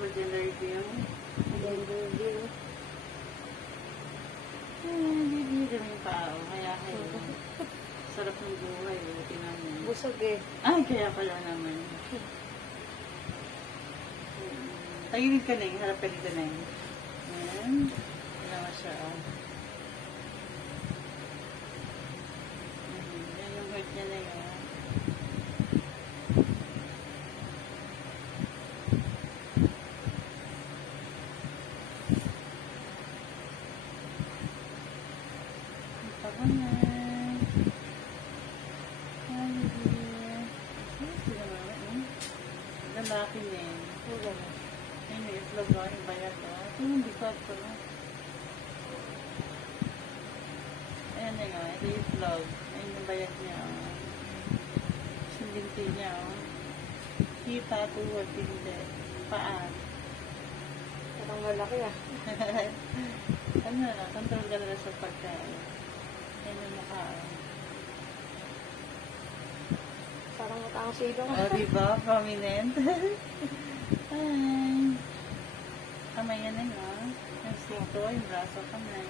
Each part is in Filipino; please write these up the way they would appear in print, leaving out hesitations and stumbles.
for gender review. Gender review. Hindi kaming tao. Kaya kayo. Sarap ng buhay. Tingnan mo. Busog eh. Ay, kaya pala naman. Tagilid ka na yung harap ka dito na yun. Ayan. Kailangan siya. Yan yung hurt niya na yun. Ito na. Lalaki niya yun. Ayun, may itlog ko. Yung bayat ko. Ito yung bigat ko. Ayan na nga. Ito yung itlog. Ayun yung bayat niya. Yung binti niya. Kita, tuhod, hindi. Paa. Parang malaki ah. Ano na, control ka na sa pagkain. Ayun yung mukha. Parang matang silong. O, diba? Prominent. Ay. Kamay yan na nga. Yung sito, yung braso, kamay.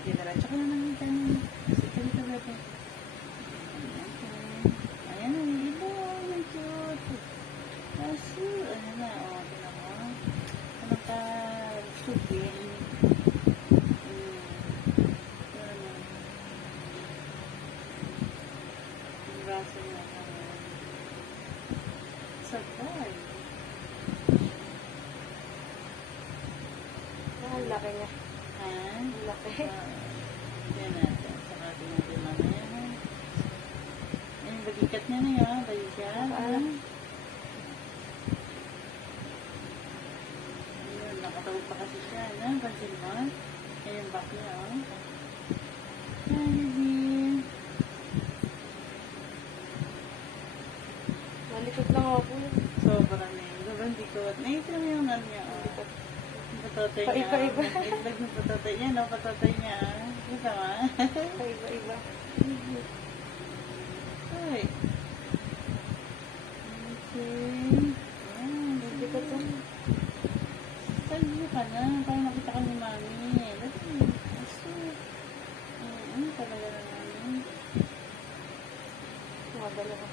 Okay, diretso ka na lang yung kanin. Sige, dito ba ito? Ayan na, yung ibo. Yung cute. Asu. Ano na, o, tina mo. Ano ka, subin. Yung braso niya. Surprise. Ang laki niya. Ha? Ang laki. Yan natin. Saka natin mamaya. Ayun, bagikat niya na yun. Bagikat. Ayun, nakatawag pa kasi siya. Ano? Pansin mo? Ayun yung back niya. Ay, baby. Malikot lang ako. Sobra na yun. Sobrang dikot. Nakita mo yung ano niya. Yung patotay niya. Paiba-iba. Itlog ng patotay niya. No? Patotay niya. Gusto mo? Paiba-iba. Ay. Okay. Ayan. Malikot lang. Salvo ka na. Parang nakita ka ni Mami. Dati. Aso. Ano talaga na Mami? Tumagal ako.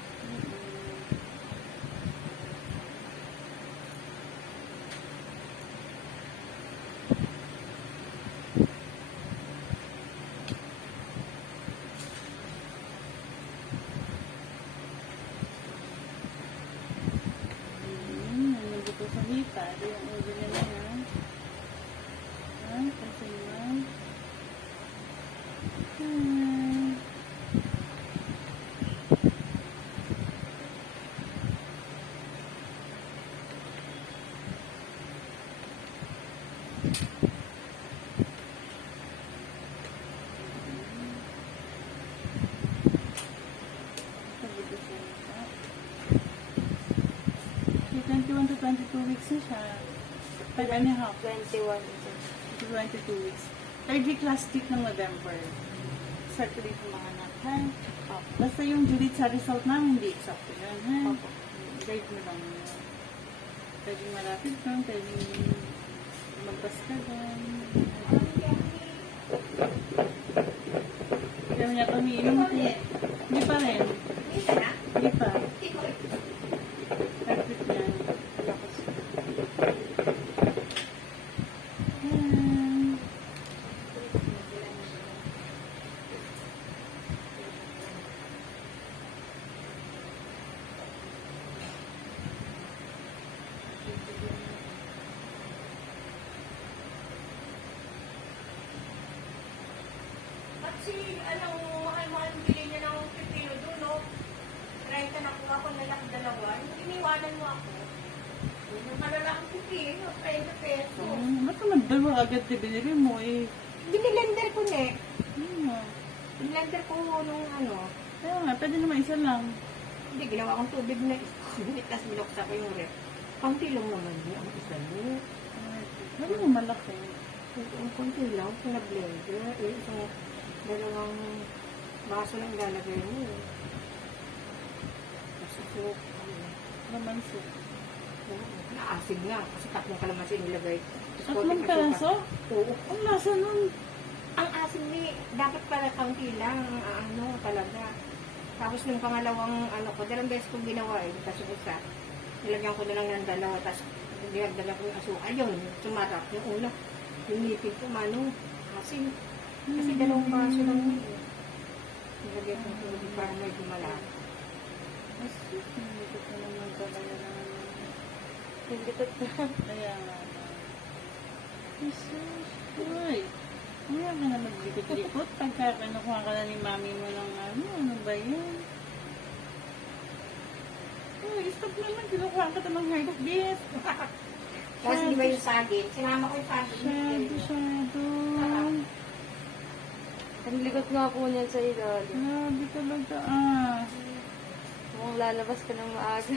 Nandito sa hita. Ito yung ulo niya na yan. Kasi mo. Nandito sa hita. 21 to 22 weeks na siya. 5 and a half. 21 ito. 22 weeks. Third week last week ng November. Circulate yung mga anak, ha? Basta yung due date sa result namin, hindi exacto yun, ha? Opo. Guide mo lang yun. Pwedeng malapit lang, pwedeng magpas ka doon. Kaya niya kumiinom ko. Hindi pa rin. Hindi pa. Perfect yan. Lakas. At si, mahal-mahal bili niya ng pipino doon, no? 30 na kuha ko na lang dalawa. Yung iniwanan mo ako. Yung malalaking pipino, 30 pesos. Ba't naman dalawa agad na binili mo eh? Binilender ko na eh. Hmm. Binilender ko nung Kaya nga, pwede naman isa lang. hindi, ginawa kong tubig na tapos binuksa ko yung rep. Kunti lang naman niya ang isa niya. Ano mo malaki? Ang kunti lang, pinablender. Isang dalawang baso lang ilalagay mo. Tapos ito, Naman soup. Naasim nga. Kasi tatlong kalamansi nilagay. Tapos Tatlong konting peraso? asukal. Oo. Ang lasa nun. Ang asim ni, dapat pala kaunti lang. Ano talaga. Tapos nung pangalawang ano ko, dalawang beses kong ginawa eh. Tapos isa, nilagyan ko na lang ng dalawa. Tapos nilagyan ko yung asukal. Yun, sumarap. Yung ulo, yung ngipin ko, mano, asim. Kasi dalawang baso lang yun eh. Nilagyan ko tubig para medyo malaki. Kasi, hindi ko pa naman talaga na. Hindi ko Kaya nga. Jesus. Uy. Kaya ka na maglikot-likot pagka kinukuha ka na ni mami mo ng ano ba yan? Uy, stop naman. Kinukuha ka ng heartbeat. Tapos di ba yung saging? Sinama ko yung saging. Masyado. Ang likot nga po niyan sa ilalim. Grabe talaga ah. Mukhang lalabas ka ng maaga.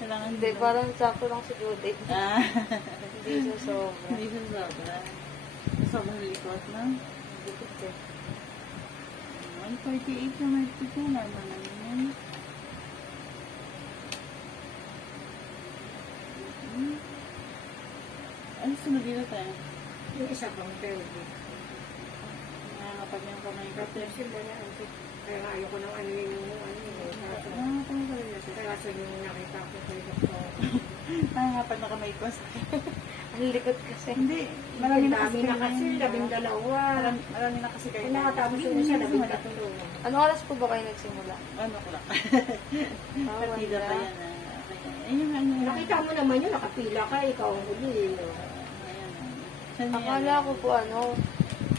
Kailangan Hindi, parang sakto lang si Judy. Ah. Hindi sa sobra. Hindi sa sobra. Sobrang likot na. Likot eh. 148 naman ito. Naman na yun. Ano sunod dito tayo? Yung isa pang pwede. Nakakapag yung kamay ko. Tapos sila na, kaya nga ayoko nang ano yung ano yung Ah, kung ba yun? kaso yung nakita ko kay doktor. Nakakapag na kamay ko. Ang likot kasi. Hindi. Marami na Dami na kasi, kayo. 12. Marami na kasi kayo. Kung nakatapos yun siya, 13. Anong oras po ba kayo nagsimula? Ano ko lang. Ah, Partida pa wala. yan ah. Okay. Ayun ano. Nakita mo naman yun, nakapila ka, ikaw ang huli. Ayan. Saan yan? Akala ko po ano,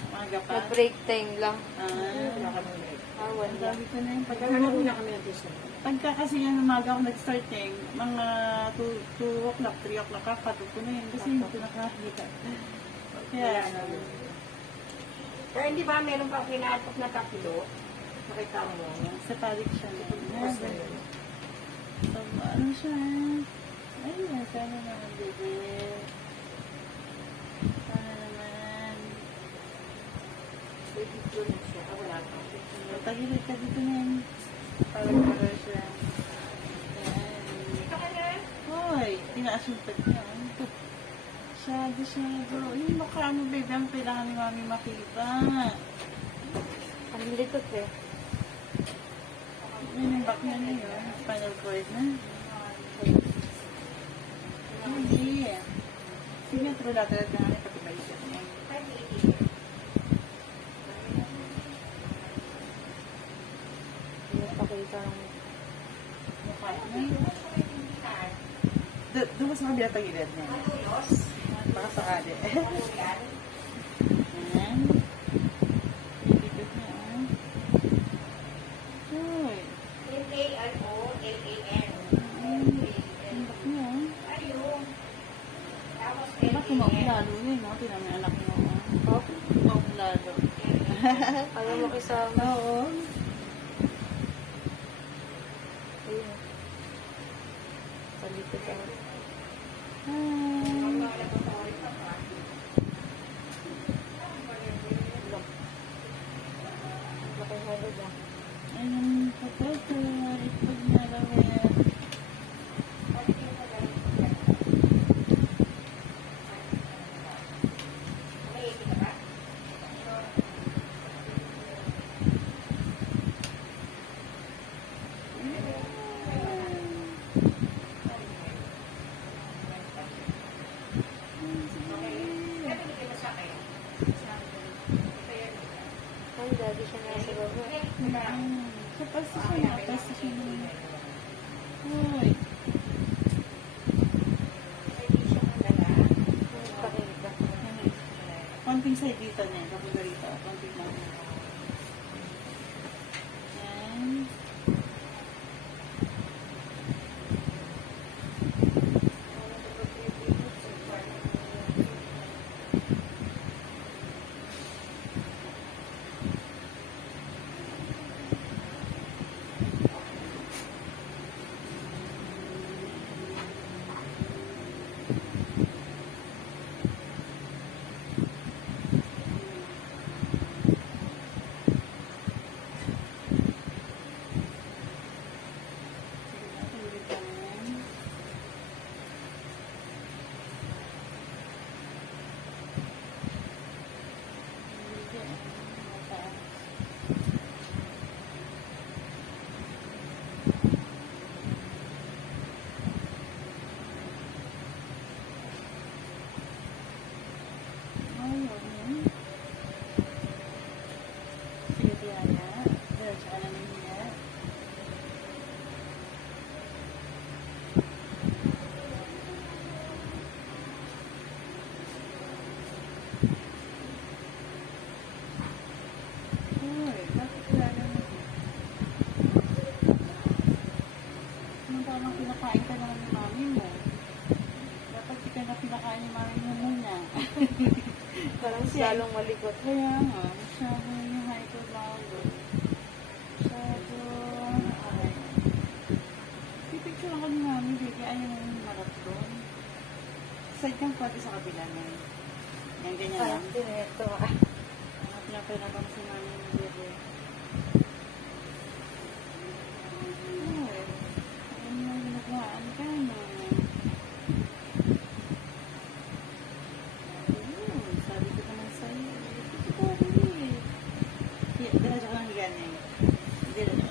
Umaga pa. na-break time lang. Wala Ah. ka nang break. Ah, Ang wala. sabi ko na yung Pagka nanguna kami ng test pagka kasi yan umaga ako nag-starting, mga 2 o'clock, 3 o'clock, kakatog ko na yun kasi hindi ko nakakita. Kaya, Kaya hindi ba meron pa kinaatok na tatlo? Nakita mo. sa palik siya na. Tapos na yun. So, ano siya? Ayun, sana naman, bebe. Sana naman. May picture na siya. Ah, wala pa. Tagilid ka dito na yan. Parang siya. Ayan. Dito ka na. Hoy, tinaas yung pag niya. Shadow. Yung mukha mo, baby, ang kailangan ni mami makita. Ang likot eh. Yun yung back niya na yun. Spinal cord na. Hindi. Sige, true lateral na nga pati balikat niya. Hindi pakita ng Mukha niya. Doon sa kabila tagilid niya. Baka sakali. Ayan. Ilikot niya. Uy. M-A-R-O-L-A-N. Ayan. Yung back niya. Diba kumawag lalo yun, no? Tinan mo yung anak mo. Oh, kumawag lalo. Alam mo kasama. Oo. Ayun. Sa likod ako. Hi. Laki halod ah. Ayun, kapag ipag na gawin. namang pinakain ka naman ng mami mo. Dapat di ka na pinakain yung mami mo muna. Parang lalong malikot. Kaya nga, masyado yung height of lalo. Masyado, ay. Pipicture ako ni mami, baby. Ayaw yung marap doon. Side kang pwede sa kabila na yun. Yan, ganyan lang. Parang dineto. Pinapinabang si mami ng bebe. Ay, ano mo ginagawaan ka na? Ayun, sabi ko naman sa'yo. Ito ko rin. Diretso ko lang ganyan. Diretso.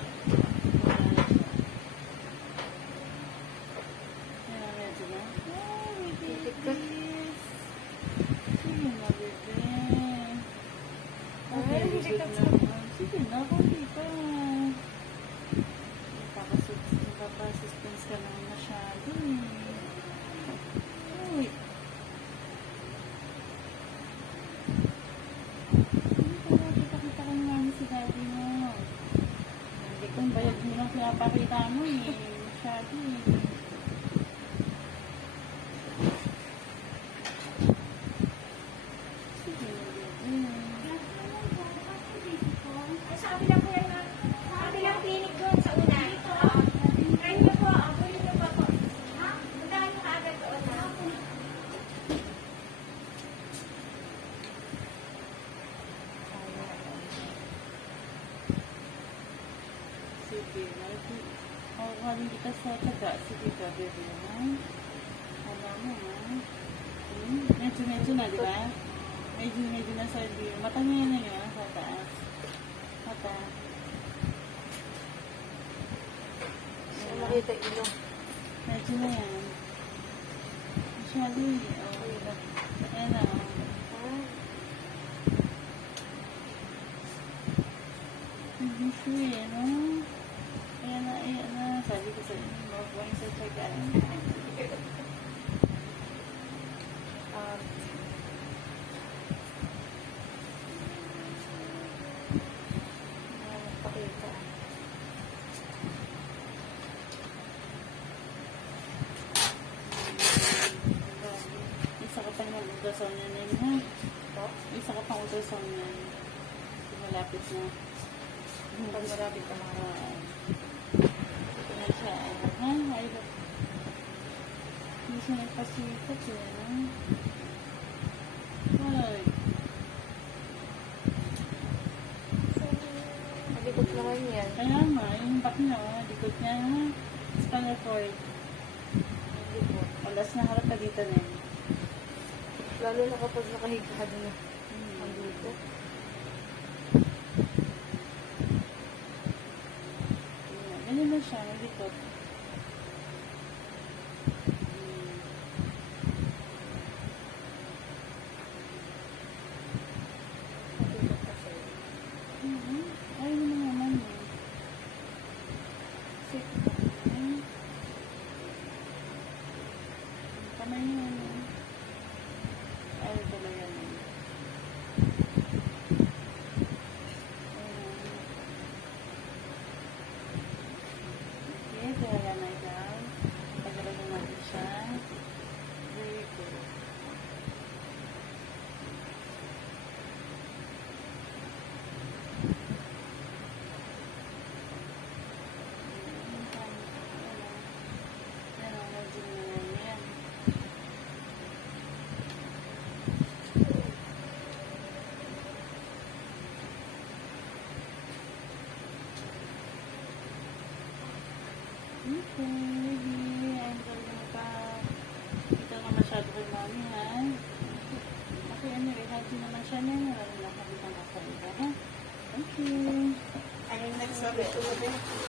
Ayan, medyo na. Oh, baby, please. Sige na, bebe. Okay, Ay, good sikat naman. Sige na, konti pa. Napaka-suspense ka naman masyado eh. Uy. Kita ko naman si daddy mo. Hindi kong bayad mo lang pinapakita mo eh. Masyado eh. Sige na, bebe. Ay, sabi lang po yan na, sabi lang clinic doon sa una. Try niyo po, abulin niyo pa po. Ha? Puntahan niyo kaagad doon na. Sige, makukuhalin kita sa taga. Sige ka, bebe naman. Wala mo, ha? Medyo na, di ba? Medyo na sa liyo. Mata niya na yun, sa taas. Mata. Gusto makita ilong. Medyo na yan. Masyado eh. Oh, ayan na, oh. Ah, Hindi siya, no? Ayan na. Sabi ko sa inyo, mabuhay sa taga. um, pakita. Isa ka pang mag-ultrasound na yun, ha? Ito. Isa ka pang ultrasound na yun. Malapit na. Pag marapit ka mga Ito na siya, ha? Ay, hindi siya nagpasikat, eh, no? Ay. malikot naman yan. Kaya nga, yung back niya, likod niya, ha? Spinal cord. Malikot. Alas na harap ka dito na yun. Lalo na kapag nakahiga ka din ang dito. Ganyan na siya, malikot. Malikot kasi. Ay, mo naman eh. Sick. Kamay niya, ano? Ay, talaga na. Okay, talaga na ikaw. Pagalagan natin siya. Very good. Okay, baby. Ayun talaga magpa-kita na masyado kay mami, ha? Okay, anyway, happy naman siya na. Wala na nakakita ka sa iba, ha? Okay. Ano yung nagsabi ko?